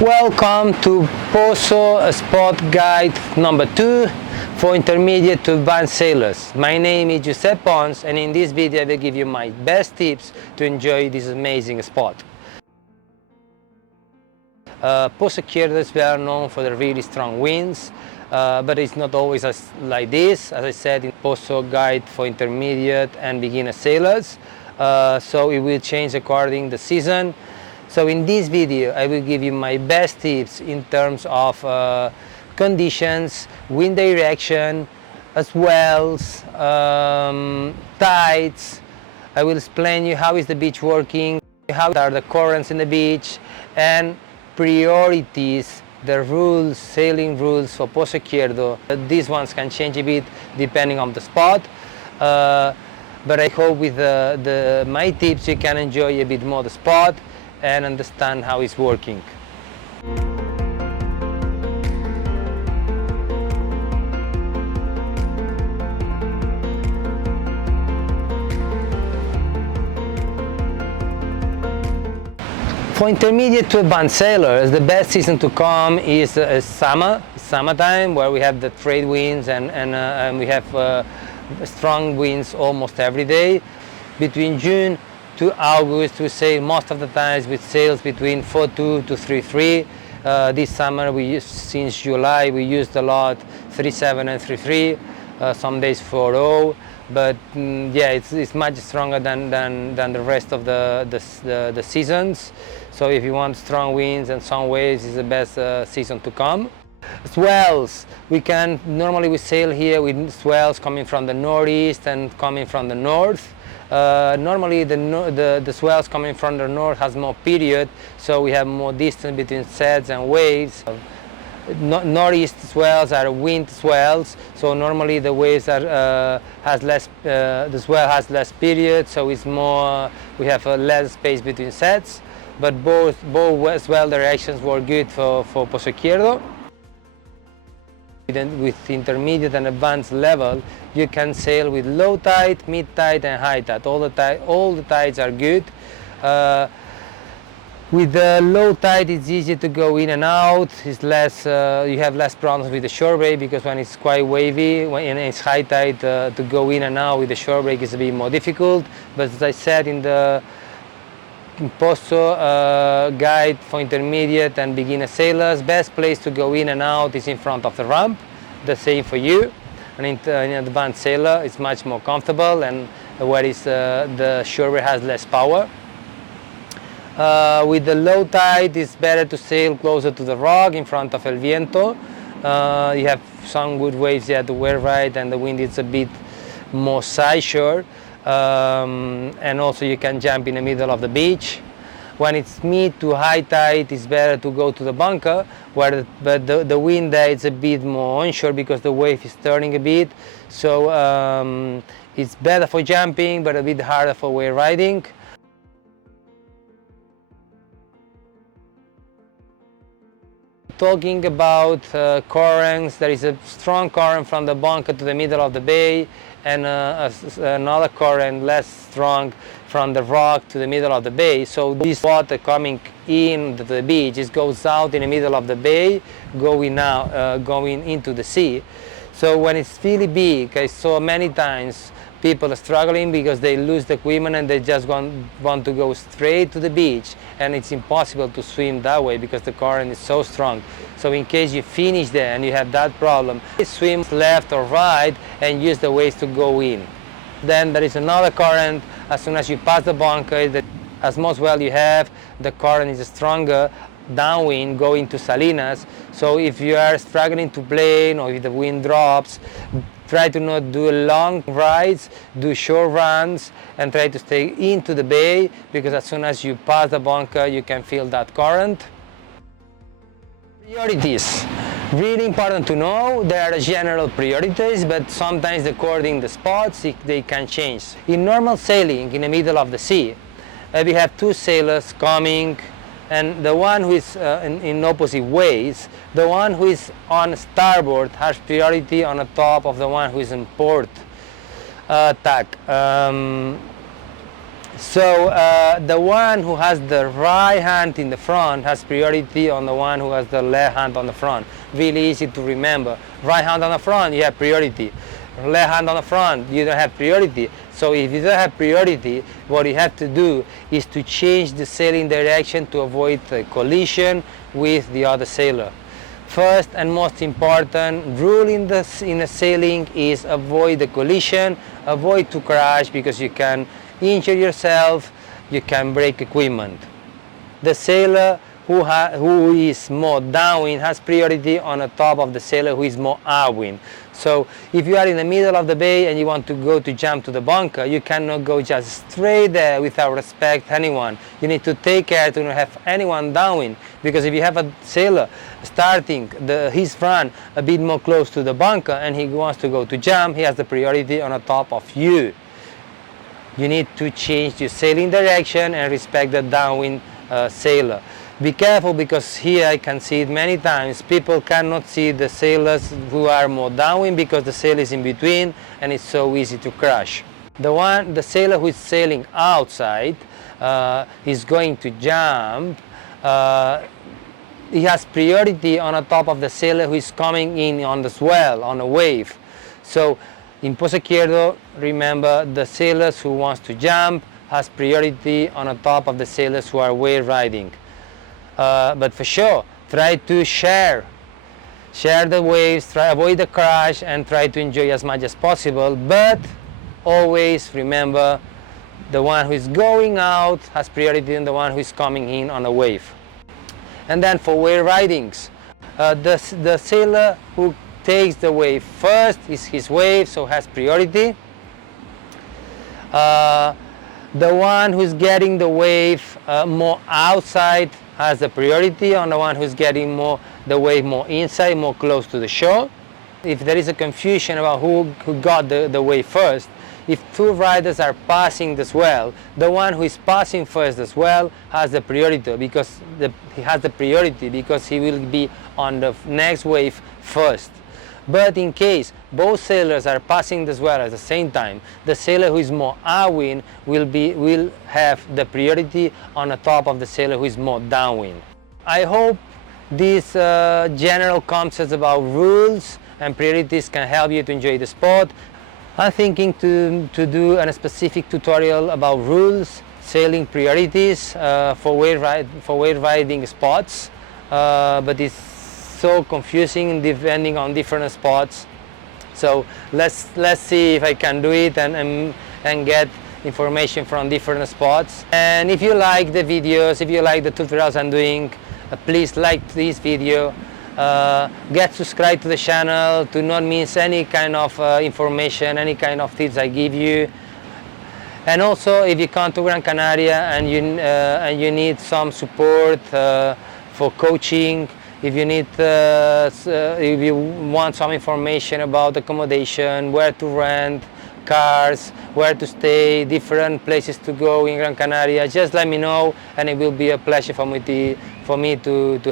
Welcome to Pozo Spot Guide number 2 for intermediate to advanced sailors. My name is Josep Pons, and in this video I will give you my best tips to enjoy this amazing spot. Pozo Izquierdo is well known for the really strong winds, but it's not always like this. As I said, in Pozo Guide for intermediate and beginner sailors, so it will change according the season. So in this video I will give you my best tips in terms of conditions, wind direction, swells, tides. I will explain you how is the beach working, how are the currents in the beach, and priorities, the rules, sailing rules for Pozo Izquierdo. These ones can change a bit depending on the spot, but I hope with my tips you can enjoy a bit more the spot and understand how it's working. For intermediate to advanced sailors, the best season to come is summertime, where we have the trade winds and we have strong winds almost every day. Between June to August we sail most of the times with sails between 4.2 to 3.3. This summer since July we used a lot 3.7 and 3.3, some days 4.0, but yeah, it's much stronger than the rest of the seasons. So if you want strong winds and some waves, it's the best season to come. Swells, normally we sail here with swells coming from the northeast and coming from the north. Normally the swells coming from the north has more period, so we have more distance between sets and waves. Northeast swells are wind swells, so normally the waves are the swell has less period, so it's more, we have less space between sets. But both swell directions were good for Pozo Izquierdo. With intermediate and advanced level, you can sail with low tide, mid tide, and high tide. All the tides are good. With the low tide, it's easier to go in and out. It's less. You have less problems with the shore break, because when it's quite wavy, when it's high tide, to go in and out with the shore break is a bit more difficult. But as I said in the Pozo guide for intermediate and beginner sailors, best place to go in and out is in front of the ramp. The same for you. And in advanced sailor, it's much more comfortable, and where the shore has less power. With the low tide, it's better to sail closer to the rock in front of el viento. You have some good waves at the wave right, and the wind is a bit more side shore. And also you can jump in the middle of the beach. When it's mid to high tide, it's better to go to the bunker, but the wind there is a bit more onshore because the wave is turning a bit. So it's better for jumping, but a bit harder for wave riding. Talking about currents, there is a strong current from the bunker to the middle of the bay, and another current less strong from the rock to the middle of the bay. So this water coming in to the beach, it goes out in the middle of the bay, going into the sea. So when it's really big, I saw many times people are struggling because they lose the equipment and they just want to go straight to the beach, and it's impossible to swim that way because the current is so strong. So in case you finish there and you have that problem, swim left or right and use the waves to go in. Then there is another current. As soon as you pass the bunker, as most well you have, the current is stronger downwind going to Salinas. So if you are struggling to plane or if the wind drops, try to not do long rides, do short runs, and try to stay into the bay, because as soon as you pass the bunker you can feel that current. Priorities. Really important to know. There are general priorities, but sometimes according to the spots they can change. In normal sailing in the middle of the sea, we have two sailors coming, and the one who is in opposite ways, the one who is on starboard has priority on the top of the one who is in port tack. So the one who has the right hand in the front has priority on the one who has the left hand on the front. Really easy to remember. Right hand on the front, you have priority. Left hand on the front, you don't have priority. So if you don't have priority, what you have to do is to change the sailing direction to avoid a collision with the other sailor. First and most important rule in the sailing is avoid the collision, avoid to crash, because you can injure yourself, you can break equipment. The sailor who is more downwind has priority on the top of the sailor who is more upwind. So if you are in the middle of the bay and you want to go to jump to the bunker, you cannot go just straight there without respect anyone. You need to take care to not have anyone downwind, because if you have a sailor starting his run a bit more close to the bunker and he wants to go to jump, he has the priority on the top of you. You need to change your sailing direction and respect the downwind sailor. Be careful, because here I can see it many times. People cannot see the sailors who are more downwind because the sail is in between and it's so easy to crash. The sailor who is sailing outside is going to jump. He has priority on the top of the sailor who is coming in on the swell, on a wave. So in Pozo Izquierdo, remember, the sailors who wants to jump has priority on the top of the sailors who are wave riding. But for sure, try to share the waves, avoid the crash, and try to enjoy as much as possible. But always remember, the one who is going out has priority on the one who is coming in on a wave. And then for wave ridings, the sailor who takes the wave first is his wave, so has priority. The one who's getting the wave more outside has the priority on the one who's getting the wave more inside, more close to the shore. If there is a confusion about who got the wave first, if two riders are passing the swell, the one who is passing first as well has the priority, because he will be on the next wave first. But in case both sailors are passing the swell at the same time, the sailor who is more upwind will have the priority on the top of the sailor who is more downwind. I hope these general concepts about rules and priorities can help you to enjoy the sport. I'm thinking to do a specific tutorial about rules, sailing priorities for wave riding spots, but it's so confusing depending on different spots. So let's see if I can do it and get information from different spots. And if you like the videos, if you like the tutorials I'm doing, please like this video. Get subscribed to the channel to not miss any kind of information, any kind of tips I give you. And also, if you come to Gran Canaria and you need some support for coaching, if you want some information about accommodation, where to rent cars, where to stay, different places to go in Gran Canaria, just let me know, and it will be a pleasure for me to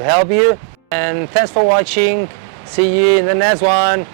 help you. And thanks for watching. See you in the next one.